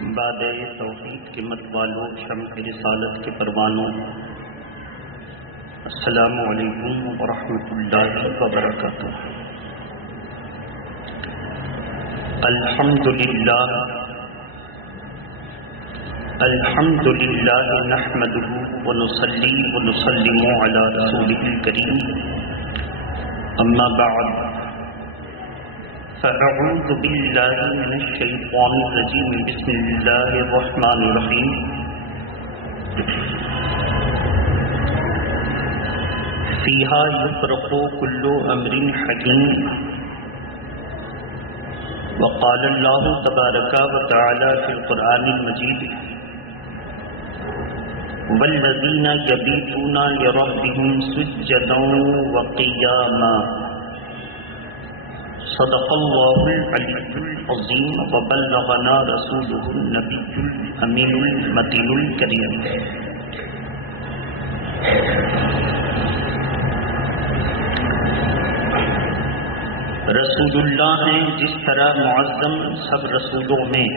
بعد توحید کے مت والوں، شمع رسالت کے پروانوں، السلام علیکم ورحمۃ اللہ وبرکاتہ۔ الحمدللہ نحمده ونصلی ونسلم علی رسوله الکریم، اما بعد فأعوذ باللہ من الشیطان الرجیم، بسم اللہ الرحمن الرحیم۔ فیہا یفرق کل امر حکیم، وقال اللہ تبارک وتعالی فی القرآن المجید، والذین یبیتون لربہم سجدا وقیاما، صدق اللہ العلی العظیم، وبلغنا رسولہ النبی الامین المتین الکریم۔ رسول اللہ ہیں جس طرح معظم سب رسولوں میں،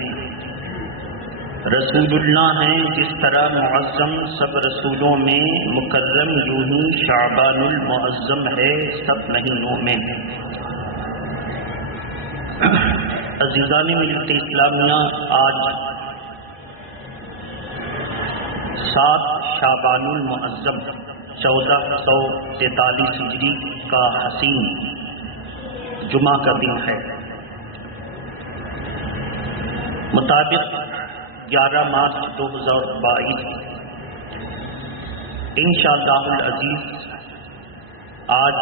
رسول اللہ ہیں جس طرح معظم سب رسولوں میں، مکرم یوں ہی شعبان المعظم ہے سب مہینوں میں۔ عزیزان ملت اسلامیہ، آج 7 شعبان المعظم 1443 ہجری کا حسین جمعہ کا دن ہے، مطابق 11 مارچ 2022۔ انشاءاللہ العزیز آج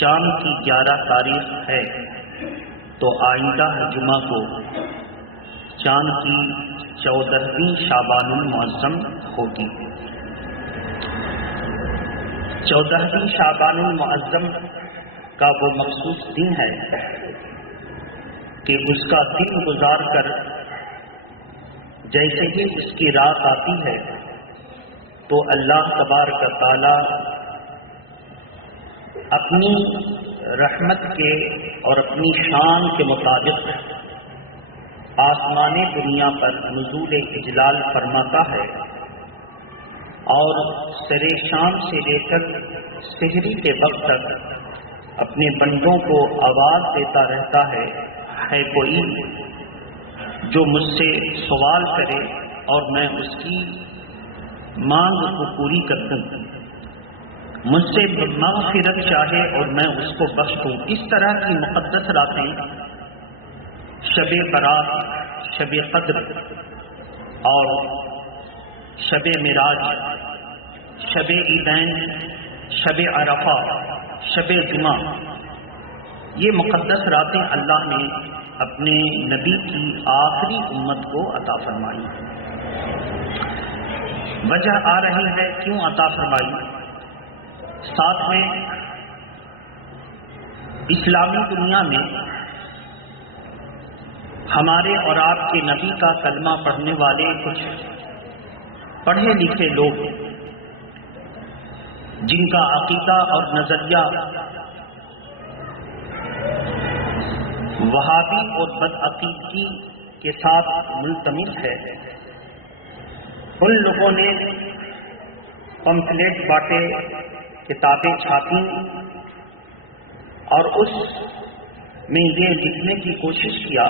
چاند کی 11 تاریخ ہے، تو آئندہ جمعہ کو چاند کی 14ویں شعبان المعظم ہوگی۔ 14ویں شعبان المعظم کا وہ مخصوص دن ہے کہ اس کا دن گزار کر جیسے ہی اس کی رات آتی ہے تو اللہ تبارک تعالی اپنی رحمت کے اور اپنی شان کے مطابق آسمان دنیا پر نزول اجلال فرماتا ہے، اور سر شام سے لے کر سحری کے وقت تک اپنے بندوں کو آواز دیتا رہتا ہے کوئی جو مجھ سے سوال کرے اور میں اس کی مانگ کو پوری کر دوں، مجھ سے مغفرت چاہے اور میں اس کو بخش دوں۔ اس طرح کی مقدس راتیں شب برات، شب قدر اور شب معراج، شب عیدین، شب عرفہ، شب جمعہ، یہ مقدس راتیں اللہ نے اپنے نبی کی آخری امت کو عطا فرمائی۔ وجہ آ رہی ہے کیوں عطا فرمائی، ساتھ میں اسلامی دنیا میں ہمارے اور آپ کے نبی کا کلمہ پڑھنے والے کچھ پڑھے لکھے لوگ، جن کا عقیدہ اور نظریہ وہابی اور بدعقیدگی کے ساتھ ملتمس ہے، ان لوگوں نے پمفلیٹ بانٹے، کتابیں چھاپی اور اس میں یہ لکھنے کی کوشش کیا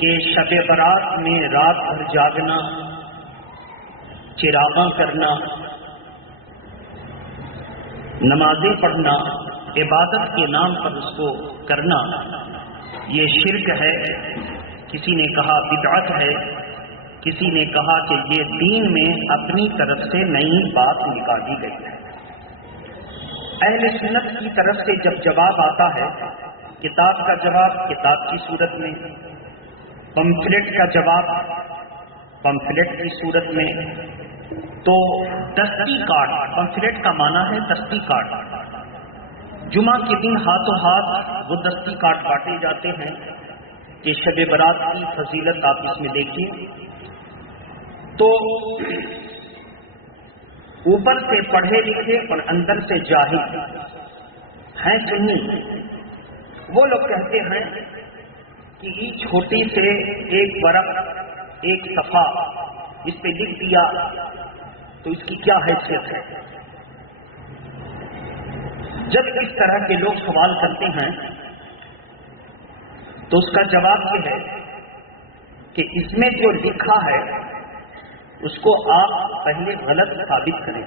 کہ شب برات میں رات بھر جاگنا، چراغاں کرنا، نمازیں پڑھنا، عبادت کے نام پر اس کو کرنا، یہ شرک ہے۔ کسی نے کہا بدعت ہے، کسی نے کہا کہ یہ دین میں اپنی طرف سے نئی بات نکالی گئی ہے۔ اہل سنت کی طرف سے جب جواب آتا ہے، کتاب کا جواب کتاب کی صورت میں، پمفلیٹ کا جواب پمفلیٹ کی صورت میں، تو دستی کارڈ، پمفلیٹ کا معنی ہے دستی کارڈ، جمعہ کے دن ہاتھوں ہاتھ وہ دستی کارڈ بانٹے جاتے ہیں کہ شب برات کی فضیلت آپ اس میں دیکھیے، تو اوپر سے پڑھے لکھے اور اندر سے جاہل ہیں سنی، وہ لوگ کہتے ہیں کہ یہ چھوٹی سے ایک ورق ایک صفحہ اس پہ لکھ دیا تو اس کی کیا حیثیت ہے؟ جب اس طرح کے لوگ سوال کرتے ہیں تو اس کا جواب یہ ہے کہ اس میں جو لکھا ہے اس کو آپ پہلے غلط ثابت کریں.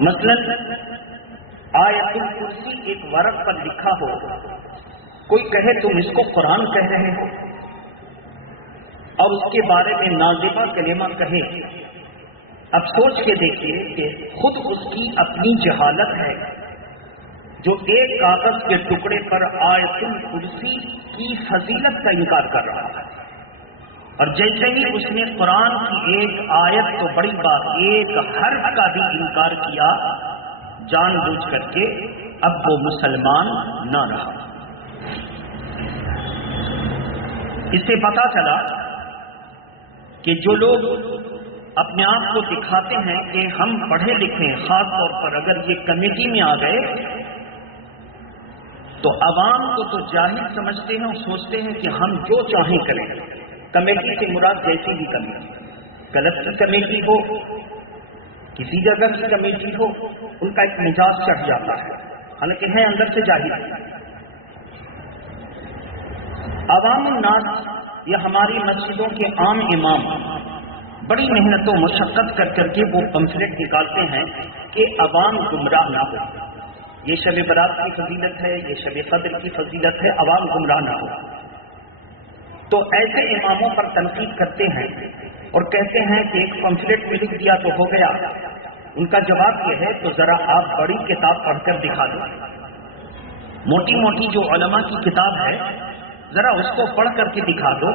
مثلا آیت الکرسی ایک ورق پر لکھا ہو، کوئی کہے تم اس کو قرآن کہہ رہے ہو، اور اس کے بارے میں نازبہ کلمہ کہے. اب سوچ کے دیکھیے کہ خود اس کی اپنی جہالت ہے جو ایک کاغذ کے ٹکڑے پر آیت الکرسی کی فضیلت کا انکار کر رہا ہے، اور جیسے ہی اس نے قرآن کی ایک آیت تو بڑی بات ایک حرف کا بھی انکار کیا جان بوجھ کر کے، اب وہ مسلمان نہ رہا. اس سے پتا چلا کہ جو لوگ اپنے آپ کو دکھاتے ہیں کہ ہم پڑھے لکھے، خاص طور پر اگر یہ کمیٹی میں آ گئے تو عوام کو تو جاہل سمجھتے ہیں اور سوچتے ہیں کہ ہم جو چاہیں کریں. کمیٹی سے مراد جیسی بھی کمیٹی، غلط کی کمیٹی ہو، کسی جگہ کی کمیٹی ہو، ان کا ایک مزاج چڑھ جاتا ہے، حالانکہ ہے اندر سے جاہل. عوام الناس یا ہماری مسجدوں کے عام امام بڑی محنت و مشقت کر کر کے وہ پمفلیٹ نکالتے ہیں کہ عوام گمراہ نہ ہو. یہ شب برات کی فضیلت ہے، یہ شب قدر کی فضیلت ہے، عوام گمراہ نہ ہو. تو ایسے اماموں پر تنقید کرتے ہیں اور کہتے ہیں کہ ایک پمفلیٹ میں لکھ دیا تو ہو گیا. ان کا جواب یہ ہے تو ذرا آپ بڑی کتاب پڑھ کر دکھا دو. موٹی موٹی جو علماء کی کتاب ہے ذرا اس کو پڑھ کر کے دکھا دو.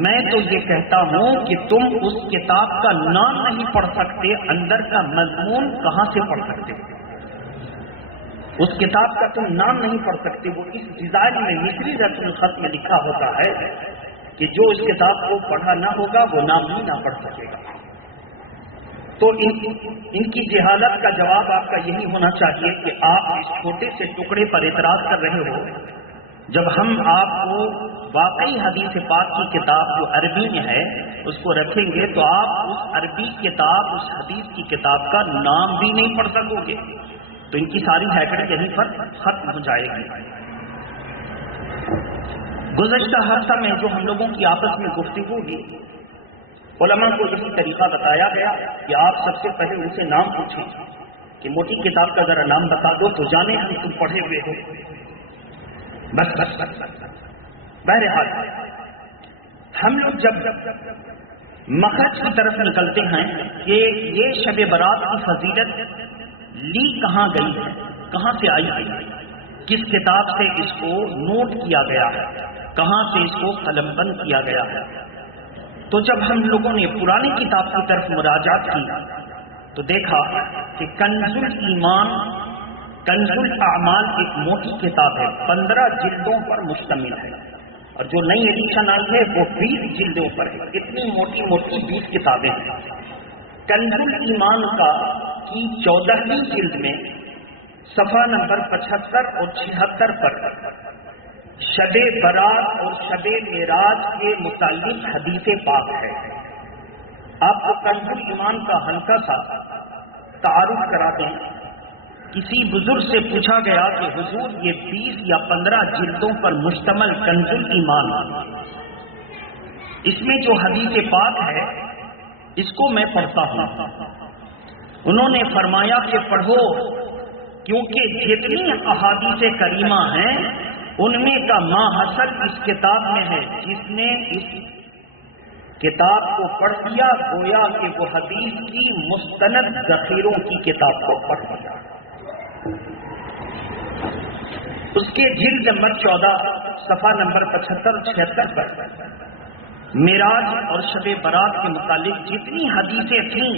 میں تو یہ کہتا ہوں کہ تم اس کتاب کا نام نہیں پڑھ سکتے، اندر کا مضمون کہاں سے پڑھ سکتے؟ اس کتاب کا تم نام نہیں پڑھ سکتے. وہ اس ڈیزائن میں مصری رسم الخط میں لکھا ہوتا ہے کہ جو اس کتاب کو پڑھا نہ ہوگا وہ نام ہی نہ پڑھ سکے گا. تو ان کی جہالت کا جواب آپ کا یہی ہونا چاہیے کہ آپ اس چھوٹے سے ٹکڑے پر اعتراض کر رہے ہو، جب ہم آپ کو واقعی حدیث پاک کی کتاب جو عربی میں ہے اس کو رکھیں گے تو آپ اس عربی کتاب، اس حدیث کی کتاب کا نام بھی نہیں پڑھ سکو گے. تو ان کی ساری حیکڑ یہیں پر ختم ہو جائے گی. گزشتہ ہفتہ میں جو ہم لوگوں کی آپس میں گفتگو ہوئی، علماء کو یہی طریقہ بتایا گیا کہ آپ سب سے پہلے ان سے نام پوچھیں کہ موٹی کتاب کا ذرا نام بتا دو تو جانے ہم تم پڑھے ہوئے ہو. بس بس بس بہرحال ہم لوگ جب مخرج کی طرف نکلتے ہیں کہ یہ شب برات کی فضیلت لی کہاں گئی ہے، کہاں سے آئی ہے، کس کتاب سے اس کو نوٹ کیا گیا ہے، کہاں سے اس کو قلم بند کیا گیا ہے. تو جب ہم لوگوں نے پرانی کتاب کی طرف مراجعت کی تو دیکھا کہ کنز الایمان، کنز الاعمال ایک موٹی کتاب ہے، 15 جلدوں پر مشتمل ہے، اور جو نئی ایڈیشن آئی ہے وہ 20 جلدوں پر ہے. اتنی موٹی موٹی 20 کتابیں ہیں. کنز الایمان کی 14ویں جلد میں صفحہ نمبر 75 اور 76 پر شب برات اور شب معراج کے متعلق حدیث پاک ہے. آپ کو کنز الایمان کا ہلکا سا تعارف کرا دیں. کسی بزرگ سے پوچھا گیا کہ حضور یہ 20 یا 15 جلدوں پر مشتمل کنز الایمان، اس میں جو حدیث پاک ہے اس کو میں پڑھتا ہوں. انہوں نے فرمایا کہ پڑھو، کیونکہ جتنی احادیث کریمہ ہیں ان میں کا ما حصل اس کتاب میں ہے. جس نے اس کتاب کو پڑھ لیا گویا کہ وہ حدیث کی مستند ذخیروں کی کتاب کو پڑھ لیا. اس کے جلد نمبر 14 صفحہ نمبر 75-76 پر معراج اور شب برات کے متعلق جتنی حدیثیں تھیں،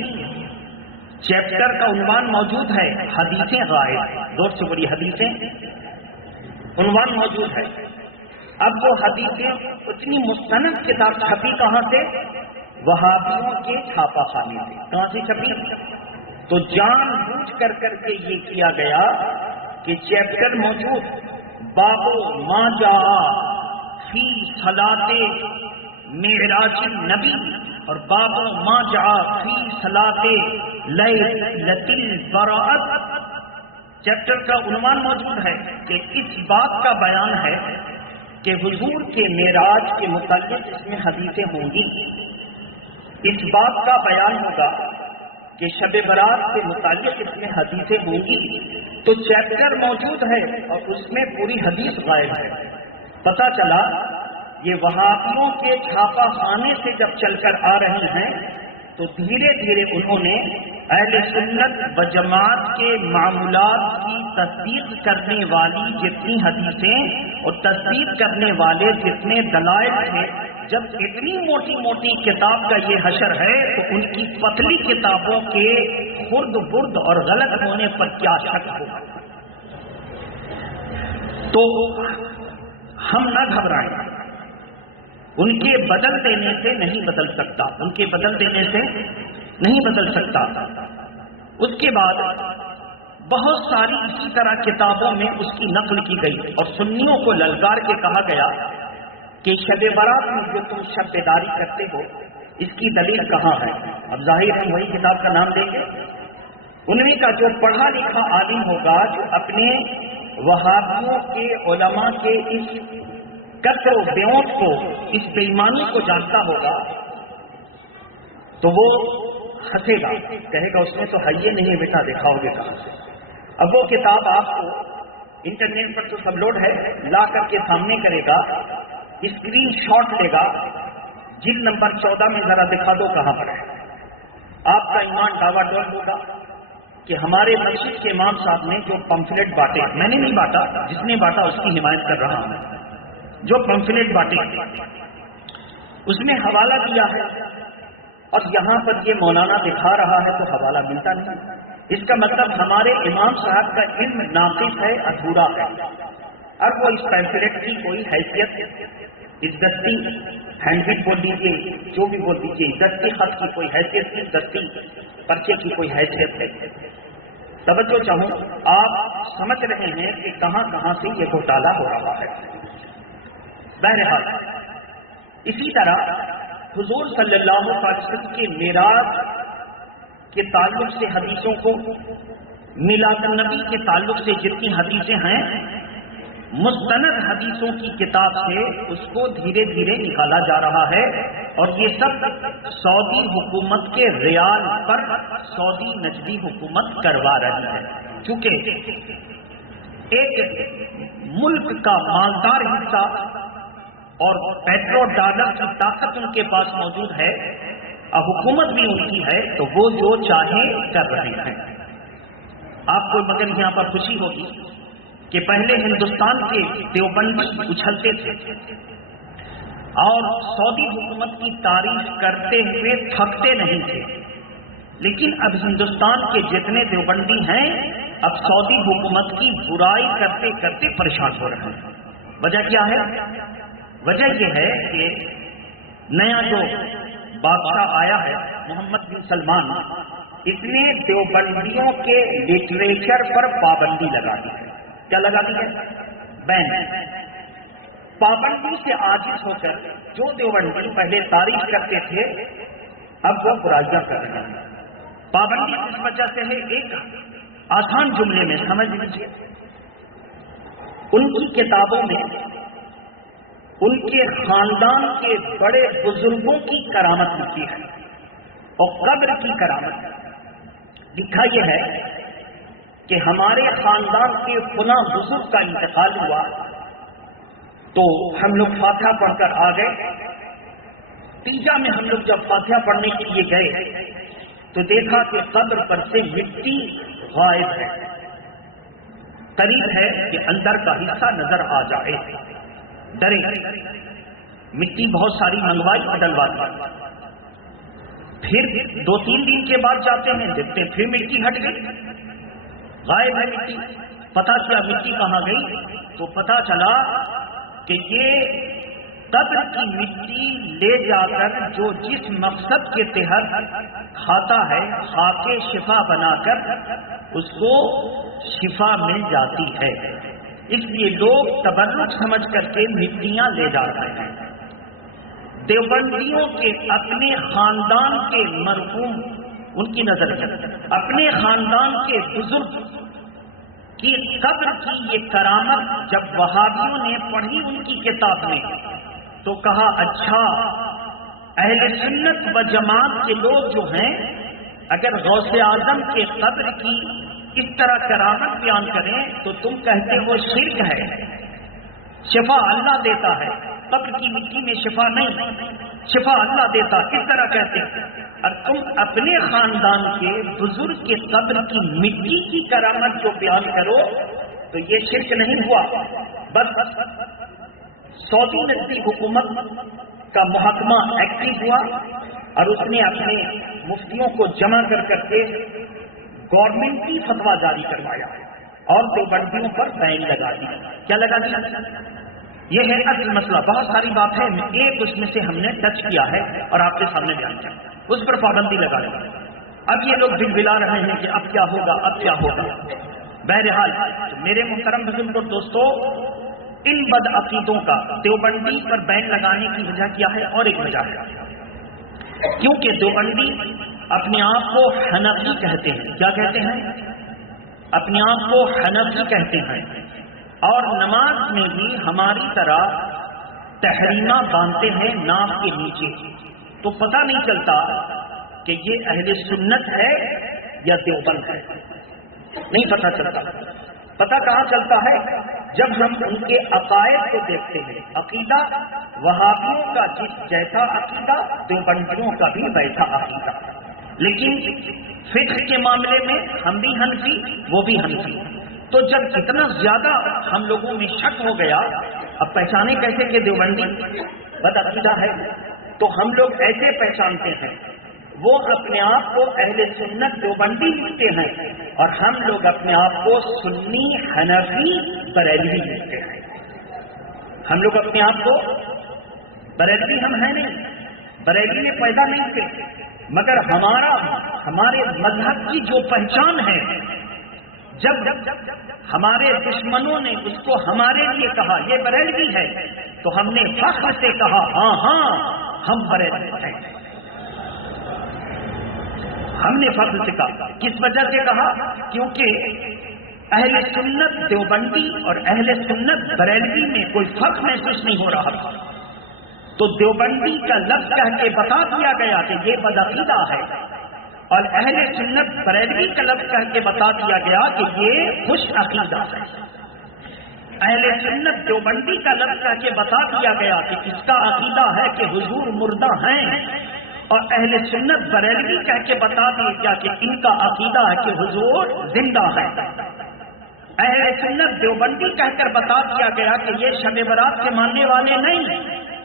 چیپٹر کا عنوان موجود ہے حدیثیں غائب، 2 سے بڑی حدیثیں، عنوان موجود ہے. اب وہ حدیثیں اتنی مستند کتاب چھپی کہاں سے؟ وہابیوں کے چھاپا خانے سے. کہاں سے چھپی؟ تو جان بوجھ کر کے یہ کیا گیا کہ چیپٹر موجود، بابو ما جا فی صلاۃ معراج النبی اور باب ما جاء فی صلاۃ لیلۃ البراءۃ چیپٹر کا عنوان موجود ہے کہ اس بات کا بیان ہے کہ حضور کے معراج کے متعلق اس میں حدیثیں ہوں گی. اس بات کا بیان ہوگا کہ شب برات کے متعلق اس میں حدیثیں ہوں گی. تو چیپٹر موجود ہے اور اس میں پوری حدیث غائب ہے. پتہ چلا یہ وہابیوں کے چھاپا خانے سے جب چل کر آ رہی ہیں تو دھیرے دھیرے انہوں نے اہل سنت و جماعت کے معمولات کی تصدیق کرنے والی جتنی حدیثیں اور تصدیق کرنے والے جتنے دلائل تھے، جب اتنی موٹی موٹی کتاب کا یہ حشر ہے تو ان کی پتلی کتابوں کے خرد برد اور غلط ہونے پر کیا شک ہو. تو ہم نہ گھبرائیں، ان کے بدل دینے سے نہیں بدل سکتا، ان کے بدل دینے سے نہیں بدل سکتا. اس کے بعد بہت ساری اسی طرح کتابوں میں اس کی نقل کی گئی اور سنیوں کو للکار کے کہا گیا کہ شب برات میں جو تم شب بیداری کرتے ہو اس کی دلیل کہاں ہے. اب ظاہر ہم وہی کتاب کا نام دیں گے. انہی کا جو پڑھا لکھا عالم ہوگا، جو اپنے وہابیوں کے علماء کے اس کثر و بیعت کو، اس بے ایمانی کو جانتا ہوگا تو وہ ہنسے گا، کہے گا اس میں تو ہے یہ نہیں بیٹا، دکھاؤ گے کہاں سے. اب وہ کتاب آپ کو انٹرنیٹ پر تو سب لوڈ ہے، لا کر کے سامنے کرے گا، اسکرین شاٹ لے گا، جلد نمبر 14 میں ذرا دکھا دو کہاں پر ہے. آپ کا ایمان ڈاوا ڈول ہوگا کہ ہمارے مسجد کے امام صاحب نے جو پمفلیٹ بانٹے، میں نے نہیں بانٹا، جس نے بانٹا اس کی حمایت کر رہا ہوں، جو پمفلیٹ بانٹے اس میں حوالہ دیا ہے اور یہاں پر یہ مولانا دکھا رہا ہے تو حوالہ ملتا نہیں. اس کا مطلب ہمارے امام صاحب کا علم ناقص ہے، ادھورا ہے. اب وہ اس پمفلیٹ کی کوئی حیثیت، عزتی ہینڈ بول دیجیے، جو بھی بول دیجیے، عزتی خط کی کوئی حیثیت نہیں، عزتی پرچے کی کوئی حیثیت نہیں. توجہ چاہوں، آپ سمجھ رہے ہیں کہ کہاں کہاں سے یہ گھوٹالا ہو رہا ہے. بہرحال اسی طرح حضور صلی اللہ علیہ وسلم کے معراج کے تعلق سے حدیثوں کو، میلاد النبی کے تعلق سے جتنی حدیثیں ہیں، مستند حدیثوں کی کتاب سے اس کو دھیرے دھیرے نکالا جا رہا ہے. اور یہ سب سعودی حکومت کے ریال پر سعودی نجدی حکومت کروا رہی ہے، کیونکہ ایک ملک کا مالدار حصہ اور پیٹرو ڈالر کی طاقت ان کے پاس موجود ہے، حکومت بھی ان کی ہے، تو وہ جو چاہے کر رہے ہیں. آپ کو مگر یہاں پر خوشی ہوگی کہ پہلے ہندوستان کے دیوبندی اچھلتے تھے اور سعودی حکومت کی تعریف کرتے ہوئے تھکتے نہیں تھے، لیکن اب ہندوستان کے جتنے دیوبندی ہیں اب سعودی حکومت کی برائی کرتے کرتے پریشان ہو رہے ہیں. وجہ کیا ہے؟ وجہ یہ ہے کہ نیا جو بادشاہ آیا ہے محمد بن سلمان، اس نے دیوبندیوں کے لٹریچر پر پابندی لگا دی ہے. کیا لگا دی ہے؟ بین. پابندی سے عاجز ہو کر جو دیوبندی پہلے تعریف کرتے تھے اب وہ برائیاں کر رہے ہیں. پابندی اس وجہ سے ہے، ایک آسان جملے میں سمجھ لیجیے، ان کی کتابوں میں ان کے خاندان کے بڑے بزرگوں کی کرامت لکھی ہے اور قبر کی کرامت. لکھا یہ ہے کہ ہمارے خاندان کے فلاں بزرگ کا انتقال ہوا تو ہم لوگ فاتحہ پڑھ کر آ گئے. تیجا میں ہم لوگ جب فاتحہ پڑھنے کے لیے گئے تو دیکھا کہ قبر پر سے مٹی غائب ہے. قریب ہے کہ اندر کا حصہ نظر آ جائے. ڈرے، مٹی بہت ساری منگوائی ڈلوائی. پھر 2-3 دن کے بعد جاتے ہیں، دیکھتے ہیں پھر مٹی ہٹ گئی، غائب ہے مٹی. پتا کیا مٹی کہاں گئی؟ تو پتا چلا کہ یہ قبر کی مٹی لے جا کر جو جس مقصد کے تحت کھاتا ہے، کھا کے شفا بنا کر اس کو شفا مل جاتی ہے. اس لیے لوگ تبرک سمجھ کر کے مٹیاں لے جا رہے ہیں۔ دیوبندیوں کے اپنے خاندان کے مرحوم، ان کی نظر میں اپنے خاندان کے بزرگ کی قبر کی یہ کرامت جب وہابیوں نے پڑھی ان کی کتاب میں تو کہا اچھا، اہل سنت و جماعت کے لوگ جو ہیں اگر غوث اعظم کے قبر کی اس طرح کرامت بیان کریں تو تم کہتے ہو شرک ہے، شفا اللہ دیتا ہے، قبر کی مٹی میں شفا نہیں، شفا اللہ دیتا، اس طرح کہتے ہیں، اور تم اپنے خاندان کے بزرگ کے قبر کی مٹی کی کرامت جو بیان کرو تو یہ شرک نہیں ہوا؟ بس سعودی نسلی حکومت کا محکمہ ایکٹیو ہوا اور اس نے اپنے مفتیوں کو جمع کر کے گورنمنٹی فتویٰ جاری کروایا اور دیوبندیوں پر بین لگا دی۔ کیا لگا دیا؟ یہ ہے اصل مسئلہ۔ بہت ساری بات ہے، ایک اس میں سے ہم نے ٹچ کیا ہے اور آپ کے سامنے بیان کیا، اس پر پابندی لگا لیں۔ اب یہ لوگ بلا رہے ہیں کہ اب کیا ہوگا، اب کیا ہوگا۔ بہرحال میرے محترم بزرگوں دوستو، ان بدعقیدوں کا دیوبندی پر بین لگانے کی وجہ کیا ہے؟ اور ایک وجہ ہے کیونکہ دیوبندی اپنے آپ کو حنفی کہتے ہیں۔ کیا کہتے ہیں؟ اپنے آپ کو حنفی کہتے ہیں، اور نماز میں بھی ہماری طرح تحریمہ باندھتے ہیں ناف کے نیچے، تو پتہ نہیں چلتا کہ یہ اہل سنت ہے یا دیوبند ہے، نہیں پتہ چلتا۔ پتہ کہاں چلتا ہے؟ جب ہم ان کے عقائد کو دیکھتے ہیں۔ عقیدہ وہابیوں کا جیسا عقیدہ، دیوبندیوں کا بھی ویسا عقیدہ، لیکن فقہ کے معاملے میں ہم بھی حنفی، وہ بھی حنفی۔ تو جب اتنا زیادہ ہم لوگوں میں شک ہو گیا، اب پہچانے کیسے کہ دیوبندی بدعقیدہ ہے؟ تو ہم لوگ ایسے پہچانتے ہیں، وہ اپنے آپ کو اہل سنت دیوبندی لکھتے ہیں اور ہم لوگ اپنے آپ کو سنی حنفی بریلوی لکھتے ہیں۔ ہم لوگ اپنے آپ کو بریلوی ہم ہیں نہیں، بریلوی میں پیدا نہیں تھے، مگر ہمارے مذہب کی جو پہچان ہے، جب ہمارے دشمنوں نے اس کو ہمارے لیے کہا یہ بریلوی ہے تو ہم نے فخر سے کہا ہاں ہم بریلوی ہیں۔ ہم نے فخر سے کہا، کس وجہ سے کہا؟ کیونکہ اہل سنت دیوبندی اور اہل سنت بریلوی میں کوئی فرق محسوس نہیں ہو رہا تھا، تو دیوبندی کا لفظ کہہ کے بتا دیا گیا کہ یہ بدعقیدہ ہے، اور اہل سنت بریلوی کا لفظ کہہ کے بتا دیا گیا کہ یہ خوش عقیدہ ہے۔ اہل سنت دیوبندی کا لفظ کہہ کے بتا دیا گیا کہ اس کا عقیدہ ہے کہ حضور مردہ ہیں، اور اہل سنت بریلوی کہہ کے بتا دیا گیا کہ ان کا عقیدہ ہے کہ حضور زندہ ہے۔ اہل سنت دیوبندی کہہ کر بتا دیا گیا کہ یہ شب برات کے ماننے والے نہیں،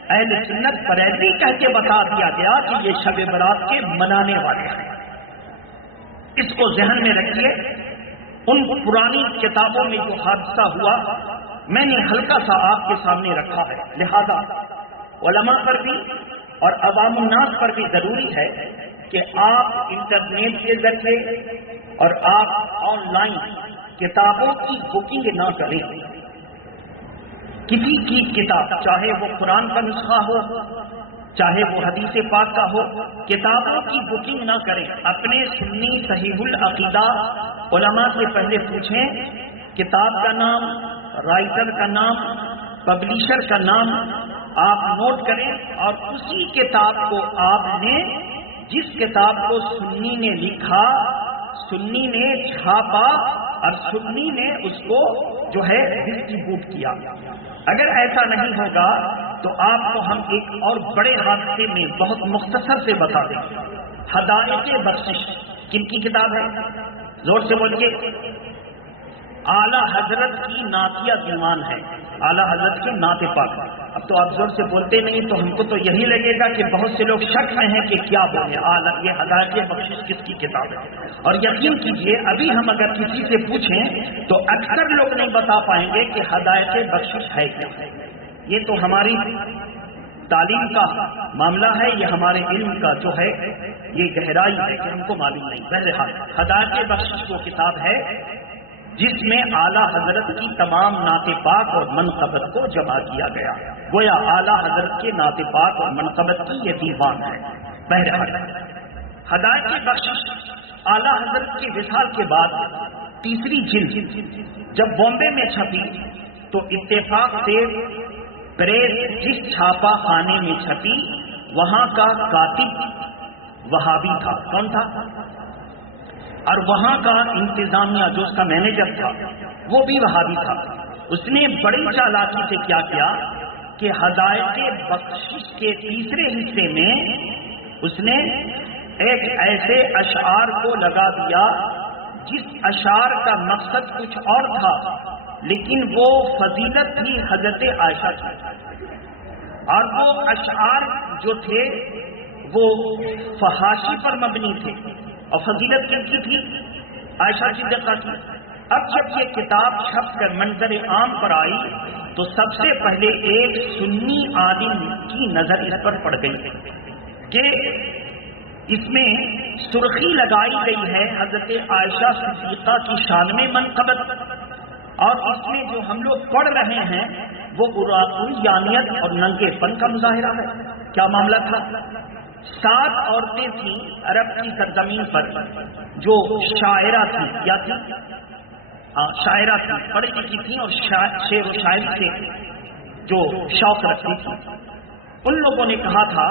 اہل سنت بریلوی کہہ کے بتا دیا گیا کہ یہ شب برات کے منانے والے ہیں۔ اس کو ذہن میں رکھیے۔ ان پرانی کتابوں میں جو حادثہ ہوا میں نے ہلکا سا آپ کے سامنے رکھا ہے، لہذا علماء پر بھی اور عوام الناس پر بھی ضروری ہے کہ آپ انٹرنیٹ کے ذریعے اور آپ آن لائن کتابوں کی بکنگ نہ کریں۔ کسی کی کتاب، چاہے وہ قرآن کا نسخہ ہو، چاہے وہ حدیث پاک کا ہو، کتابوں کی بکنگ نہ کریں۔ اپنے سنی صحیح العقیدہ علماء سے پہلے پوچھیں، کتاب کا نام، رائٹر کا نام، پبلشر کا نام آپ نوٹ کریں، اور اسی کتاب کو آپ نے، جس کتاب کو سنی نے لکھا، سنی نے چھاپا اور سنی نے اس کو جو ہے ڈسٹریبیوٹ کیا۔ اگر ایسا نہیں ہوگا تو آپ کو ہم ایک اور بڑے حادثے میں بہت مختصر سے بتا دیں۔ ہدایت بخشش کن کی کتاب ہے؟ زور سے بولیے۔ اعلیٰ حضرت کی نعتیہ دیوان ہے، اعلیٰ حضرت کے نعت پاک۔ اب تو آپ زور سے بولتے نہیں تو ہم کو تو یہی لگے گا کہ بہت سے لوگ شک میں ہیں کہ کیا بولیں، یہ ہدایت بخشش کس کی کتاب ہے؟ اور یقین کیجئے ابھی ہم اگر کسی سے پوچھیں تو اکثر لوگ نہیں بتا پائیں گے کہ ہدایت بخشش ہے کیا۔ یہ تو ہماری تعلیم کا معاملہ ہے، یہ ہمارے علم کا جو ہے یہ گہرائی ہے کہ ہم کو معلوم نہیں۔ بہرحال ہدایت بخشش وہ کتاب ہے جس میں اعلیٰ حضرت کی تمام نعت پاک اور منقبت کو جمع کیا گیا. گویا اعلیٰ حضرت کے نعت پاک اور منقبت کی یہ دیوان ہے. بہرحال ہدایت بخشش اعلیٰ حضرت کے وصال کے بعد تیسری جلد جب بامبے میں چھپی تو اتفاق سے پریس جس چھاپا خانے میں چھپی وہاں کا کاتب وہابی تھا. کون تھا؟ اور وہاں کا انتظامیہ جو اس کا مینیجر تھا وہ بھی وہابی تھا. اس نے بڑی چالاکی سے کیا کیا کہ ہدایت بخشش کے تیسرے حصے میں اس نے ایک ایسے اشعار کو لگا دیا جس اشعار کا مقصد کچھ اور تھا لیکن وہ فضیلت تھی حضرت عائشہ کی. اور وہ اشعار جو تھے وہ فحاشی پر مبنی تھے اور فضیلت کن کی تھی؟ عائشہ صدیقہ کی. اب جب یہ کتاب چھپ کر منظر عام پر آئی تو سب سے پہلے ایک سنی عالم کی نظر اس پر پڑ گئی کہ اس میں سرخی لگائی گئی ہے حضرت عائشہ صدیقہ کی شان میں منقبت، اور اس میں جو ہم لوگ پڑھ رہے ہیں وہ قرآنیت اور ننگے پن کا مظاہرہ ہے. کیا معاملہ تھا؟ 7 عورتیں تھیں عرب کی سرزمین پر جو شاعرہ تھیں. کیا تھی؟ شاعرہ تھیں، پڑھی لکھی تھیں اور شعر و شاعری سے جو شوق رکھتی تھیں. ان لوگوں نے کہا تھا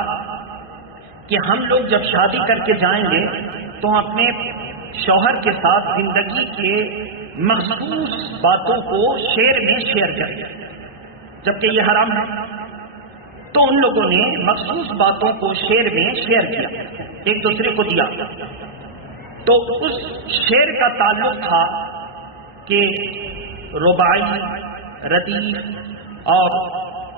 کہ ہم لوگ جب شادی کر کے جائیں گے تو اپنے شوہر کے ساتھ زندگی کے مخصوص باتوں کو شعر میں شیئر کریں گے، جبکہ یہ حرام ہے. تو ان لوگوں نے مخصوص باتوں کو شعر میں شیئر کیا، ایک دوسرے کو دیا. تو اس شعر کا تعلق تھا کہ رباعی، ردیف اور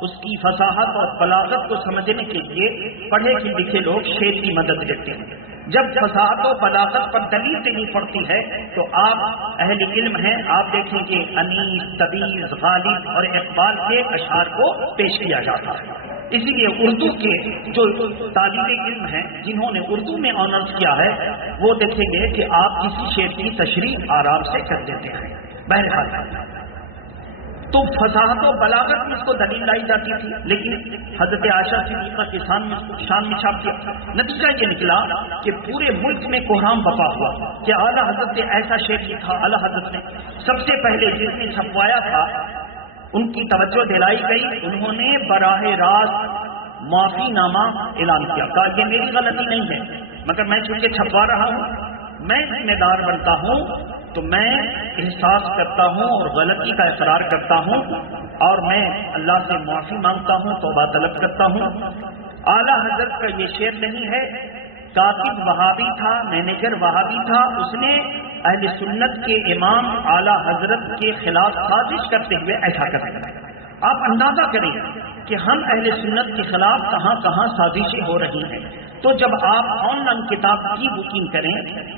اس کی فصاحت اور بلاغت کو سمجھنے کے لیے پڑھے لکھے لوگ شعر کی مدد لیتے ہیں. جب فصاحت و بلاغت پر دلیل دینی پڑتی ہے تو آپ اہل علم ہیں، آپ دیکھیں کہ انیس، تبیز، غالب اور اقبال کے اشعار کو پیش کیا جاتا ہے. اسی لیے اردو کے جو طالب علم ہیں جنہوں نے اردو میں آنرز کیا ہے وہ دیکھیں گے کہ آپ کسی شعر کی تشریح آرام سے کر دیتے ہیں. بہرحال تو فصاحت و بلاغت میں اس کو دلیل لائی جاتی تھی، لیکن حضرت عائشہ صدیقہ کے شان میں چھاپ دیا. نتیجہ یہ نکلا کہ پورے ملک میں کوہرام بپا ہوا کہ اعلیٰ حضرت نے ایسا شعر لکھا. اعلیٰ حضرت نے سب سے پہلے جس نے چھپوایا تھا ان کی توجہ دلائی گئی. انہوں نے براہ راست معافی نامہ اعلان کیا، کہا یہ میری غلطی نہیں ہے مگر میں چونکہ چھپوا رہا ہوں میں ذمہ دار بنتا ہوں تو میں احساس کرتا ہوں اور غلطی کا اقرار کرتا ہوں اور میں اللہ سے معافی مانگتا ہوں، توبہ طلب کرتا ہوں. اعلیٰ حضرت کا یہ شعر نہیں ہے. کاتب وہابی تھا، مینیجر وہابی تھا، اس نے اہل سنت کے امام اعلیٰ حضرت کے خلاف سازش کرتے ہوئے ایسا کر دیا. آپ اندازہ کریں کہ ہم اہل سنت کے خلاف کہاں کہاں سازشیں ہو رہی ہیں. تو جب آپ آن لائن کتاب کی بکنگ کریں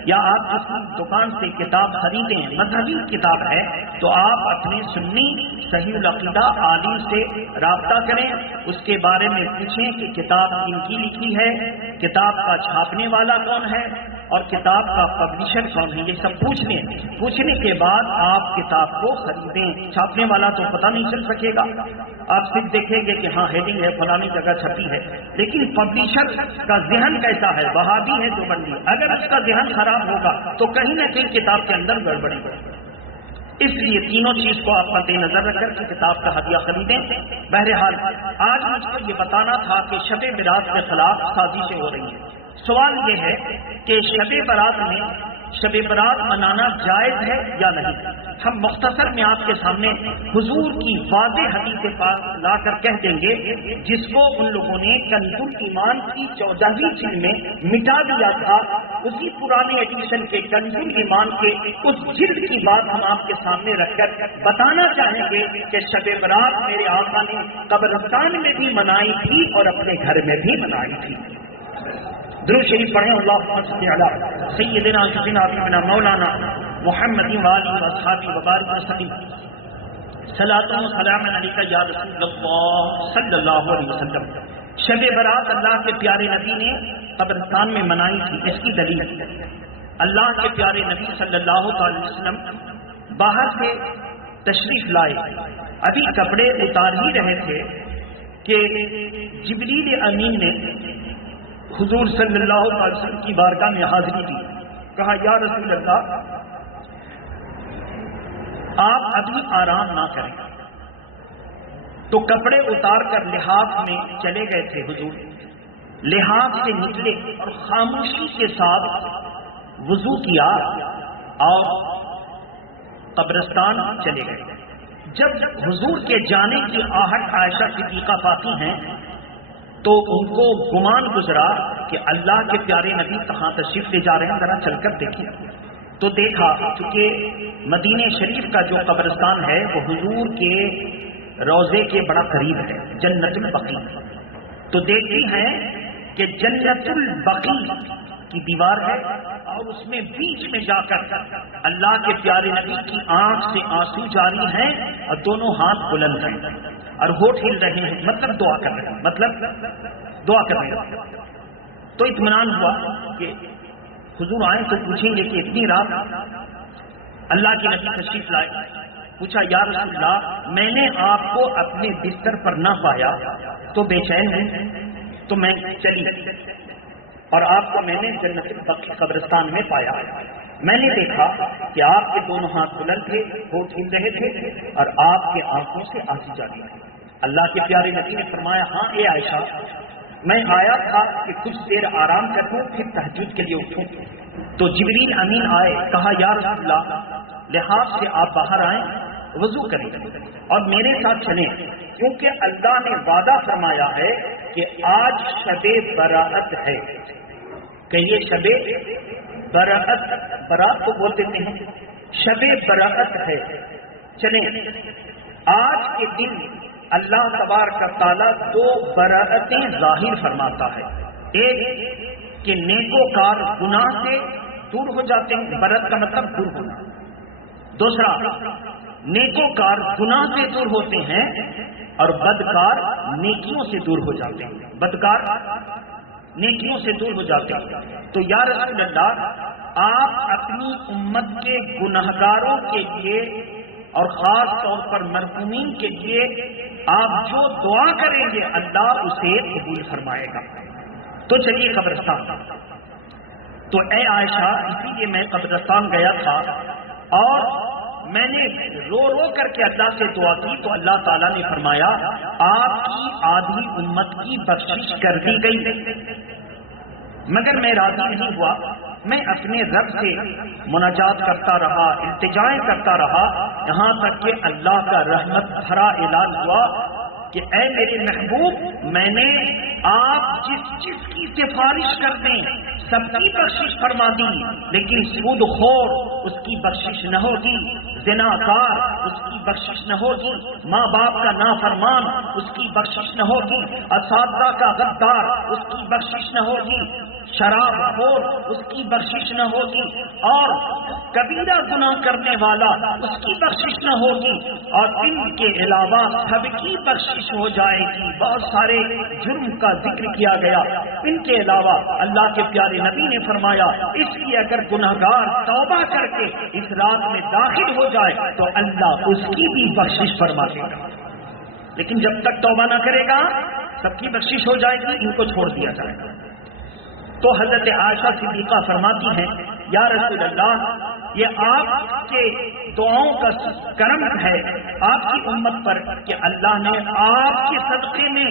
یا آپ کسی دکان سے کتاب خریدیں، مذہبی کتاب ہے، تو آپ اپنے سنی صحیح العقیدہ عالم سے رابطہ کریں، اس کے بارے میں پوچھیں کہ کتاب کن کی لکھی ہے، کتاب کا چھاپنے والا کون ہے اور کتاب کا پبلشر کون ہے. یہ سب پوچھنے کے بعد آپ کتاب کو خریدیں. چھاپنے والا تو پتہ نہیں چل سکے گا، آپ صرف دیکھیں گے کہ ہاں ہیڈنگ ہے، فلانی جگہ چھپی ہے، لیکن پبلشر کا ذہن کیسا ہے؟ وہابی ہے جو بندی، اگر اس کا ذہن خراب ہوگا تو کہیں نہ کہیں کتاب کے اندر گڑبڑی ہوگی. اس لیے تینوں چیز کو آپ مد نظر رکھ کر کے کتاب کا ہدیہ خریدیں. بہرحال آج مجھ کو یہ بتانا تھا کہ شب برات کے خلاف سازشیں ہو رہی ہیں. سوال یہ ہے کہ شب برات میں شب برات منانا جائز ہے یا نہیں. ہم مختصر میں آپ کے سامنے حضور کی واضح حدیث پاک لا کر کہہ دیں گے جس کو ان لوگوں نے کنز الایمان کی 14ویں جلد میں مٹا دیا تھا. اسی پرانے ایڈیشن کے کنز الایمان کے اس جلد کی بات ہم آپ کے سامنے رکھ کر بتانا چاہیں گے کہ شب برات میرے آقا نے قبرستان میں بھی منائی تھی اور اپنے گھر میں بھی منائی تھی. درود شریف پڑھیں. اللہم صل علی سیدنا شفیعنا حبیبنا مولانا محمد وآلہ واصحابہ وبارک وسلم. صلاۃ و سلام علیک یا رسول اللہ صلی اللہ علیہ وسلم. شب برات اللہ کے پیارے نبی نے قبرستان میں منائی تھی. اس کی دلیل اللہ کے پیارے نبی صلی اللہ علیہ وسلم باہر سے تشریف لائے، ابھی کپڑے اتار ہی رہے تھے کہ جبریل امین نے حضور صلی اللہ علیہ وسلم کی بارگاہ میں حاضری دی. کہا یا رسول اللہ آپ ابھی آرام نہ کریں. تو کپڑے اتار کر لحاف میں چلے گئے تھے حضور. لحاف سے نکلے اور خاموشی کے ساتھ وضو کیا اور قبرستان چلے گئے. جب حضور کے جانے کی آہٹ عائشہ صدیقہ پاتی ہیں تو ان کو گمان گزرا کہ اللہ کے پیارے نبی کہاں تشریف لے جا رہے ہیں، ذرا چل کر دیکھیں. تو دیکھا چونکہ مدینہ شریف کا جو قبرستان ہے وہ حضور کے روضے کے بڑا قریب ہے، جنت البقیع. تو دیکھتی ہیں کہ جنت البقیع کی دیوار ہے اور اس میں بیچ میں جا کر اللہ کے پیارے نبی کی آنکھ سے آنسو جاری ہیں اور دونوں ہاتھ بلند ہیں اور ہونٹ ہل رہے ہیں، مطلب دعا کر رہے ہیں، مطلب دعا کر رہے ہیں. تو اطمینان ہوا کہ حضور آئیں تو پوچھیں گے کہ اتنی رات اللہ کے نبی تشریف لائے. پوچھا یا رسول اللہ میں نے آپ کو اپنے بستر پر نہ پایا تو بے چین ہے، تو میں چلی اور آپ کو میں نے جنت البقیع قبرستان میں پایا. میں نے دیکھا کہ آپ کے دونوں ہاتھ بلند تھے، ہونٹ ہل رہے تھے اور آپ کے آنکھوں سے آنسو جاری تھے. اللہ کے پیارے نبی نے فرمایا ہاں اے عائشہ میں آیا تھا کہ کچھ دیر آرام کر لوں پھر تہجد کے لیے اٹھوں. تو جبریل امین آئے، کہا یا رسول اللہ لحاظ سے آپ باہر آئیں، وضو کریں اور میرے ساتھ چلیں، کیونکہ اللہ نے وعدہ فرمایا ہے کہ آج شب براءت ہے. کہیے شب براءت، برات کو بول دیتے ہیں، شب براءت ہے. چلیں آج کے دن اللہ تبارک تعالیٰ دو براءتیں ظاہر فرماتا ہے. ایک کہ نیکوکار گناہ سے دور ہو جاتے ہیں، برات کا مطلب دور ہونا. دوسرا نیکوکار گناہ سے دور ہوتے ہیں اور بدکار نیکیوں سے دور ہو جاتے ہیں. بدکار نیکیوں سے دور ہو جاتے ہیں. تو یا رسول اللہ آپ اپنی امت کے گناہگاروں کے لیے اور خاص طور پر مرحومین کے لیے آپ جو دعا کریں گے اللہ اسے قبول فرمائے گا. تو چلیے قبرستان. تو اے عائشہ اسی لیے میں قبرستان گیا تھا اور میں نے رو رو کر کے اللہ سے دعا کی تو اللہ تعالیٰ نے فرمایا آپ کی آدھی امت کی بخشش کر دی گئی. مگر میں راضی نہیں ہوا، میں اپنے رب سے مناجات کرتا رہا، التجائیں کرتا رہا، یہاں تک کہ اللہ کا رحمت بھرا اعلان ہوا کہ اے میرے محبوب میں نے آپ جس کی سفارش کر دیں سب کی بخشش فرما دی، لیکن سود خور اس کی بخشش نہ ہوگی، زناکار اس کی بخشش نہ ہوگی، ماں باپ کا نافرمان اس کی بخشش نہ ہوگی، اساتذہ کا غدار اس کی بخشش نہ ہوگی، شراب خور اس کی بخشش نہ ہوگی، اور کبیرہ گناہ کرنے والا اس کی بخشش نہ ہوگی، اور ان کے علاوہ سب کی بخشش ہو جائے گی. بہت سارے جرم کا ذکر کیا گیا. ان کے علاوہ اللہ کے پیارے نبی نے فرمایا اس لیے اگر گناہگار توبہ کر کے اس رات میں داخل ہو جائے تو اللہ اس کی بھی بخشش فرما دے گا. لیکن جب تک توبہ نہ کرے گا سب کی بخشش ہو جائے گی، ان کو چھوڑ دیا جائے گا. تو حضرت عائشہ صدیقہ فرماتی ہیں یا رسول اللہ یہ آپ کے دعاؤں کا کرم ہے آپ کی امت پر کہ اللہ نے آپ کے صدقے میں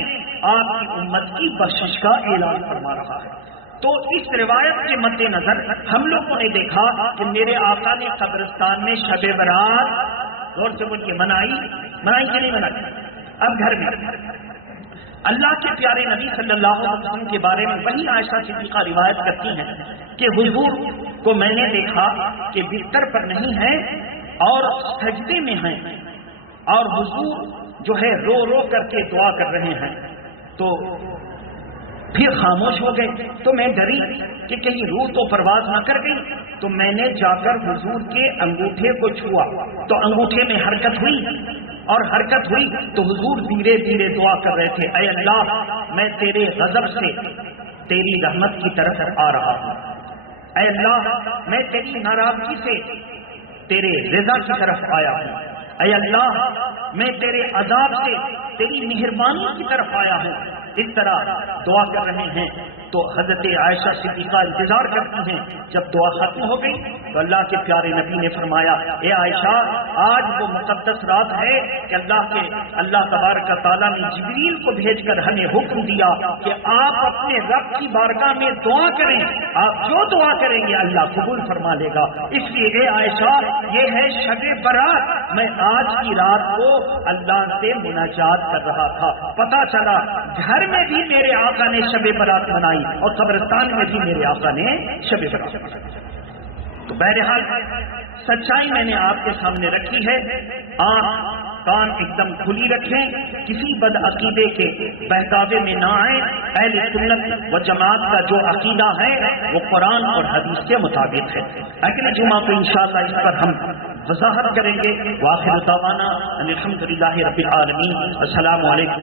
آپ کی امت کی بخشش کا اعلان فرما رہا ہے. تو اس روایت کے مد نظر ہم لوگوں نے دیکھا کہ میرے آقا نے قبرستان میں شب برات غور سے بولیے منائی کہ نہیں منائی. اب گھر میں اللہ کے پیارے نبی صلی اللہ علیہ وسلم کے بارے میں وہی عائشہ صدیقہ روایت کرتی ہیں کہ حضور کو میں نے دیکھا کہ بستر پر نہیں ہے اور سجدے میں ہیں اور حضور جو ہے رو رو کر کے دعا کر رہے ہیں. تو پھر خاموش ہو گئے. تو میں ڈری کہ کہیں روح تو پرواز نہ کر گئی. تو میں نے جا کر حضور کے انگوٹھے کو چھوا تو انگوٹھے میں حرکت ہوئی اور حرکت ہوئی تو حضور دھیرے دھیرے دعا کر رہے تھے اے اللہ میں تیرے غضب سے تیری رحمت کی طرف آ رہا ہوں، اے اللہ میں تیری ناراضگی سے تیرے رضا کی طرف آیا ہوں، اے اللہ میں تیرے عذاب سے تیری مہربانی کی طرف آیا ہوں۔ اس طرح دعا کر رہے ہیں تو حضرت عائشہ صدیقہ انتظار کرتی ہیں۔ جب دعا ختم ہو گئی تو اللہ کے پیارے نبی نے فرمایا، اے عائشہ آج وہ مقدس رات ہے کہ اللہ تبارک تعالیٰ نے جبریل کو بھیج کر ہمیں حکم دیا کہ آپ اپنے رب کی بارگاہ میں دعا کریں، آپ جو دعا کریں گے اللہ قبول فرما لے گا۔ اس لیے اے عائشہ یہ ہے شب برات، میں آج کی رات کو اللہ سے مناجات کر رہا تھا، پتہ چلا گھر میں بھی میرے آقا نے شب برات منائی اور قبرستان میں بھی میرے آقا نے شب برات منائی۔ تو بہرحال سچائی میں نے آپ کے سامنے رکھی ہے، آنکھ کان ایک دم کھلی رکھیں، کسی بد عقیدے کے بہکاوے میں نہ آئیں۔ اہل سنت و جماعت کا جو عقیدہ ہے وہ قرآن اور حدیث کے مطابق ہے۔ اگلے جمعہ کو انشاءاللہ اس پر ہم وضاحت کریں گے۔ وآخر دعوانا ان الحمد للہ رب العالمین۔ السلام علیکم۔